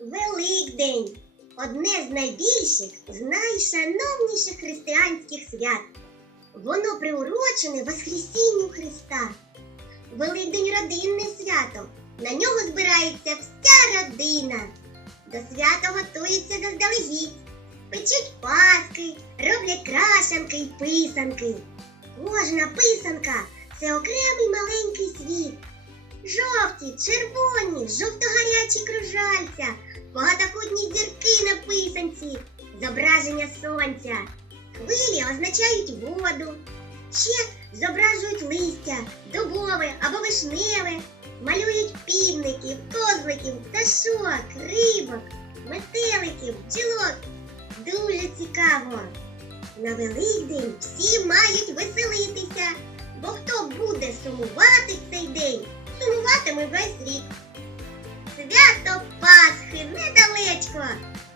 Великдень одне з найбільших, з найшановніших християнських свят. Воно приурочене Воскресінню Христа. Великдень родинне свято. На нього збирається вся родина. До свята готується заздалегідь. Печуть паски, роблять крашанки й писанки. Кожна писанка це окремий маленький світ. Жовті, червоні, жовто-гарячі кружальця, писанці, зображення сонця. Хвилі означають воду. Ще зображують листя, дубове або вишневе, малюють півників, козликів, пташок, рибок, метеликів, бджілок. Дуже цікаво. На Великдень всі мають веселитися, бо хто буде сумувати в цей день, сумуватиме весь рік. Свято Пасхи недалечко.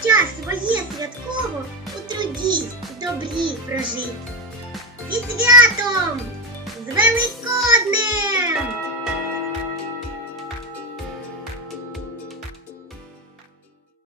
Життя своє святково у труді добрі прожити. Зі святом! З Великоднем!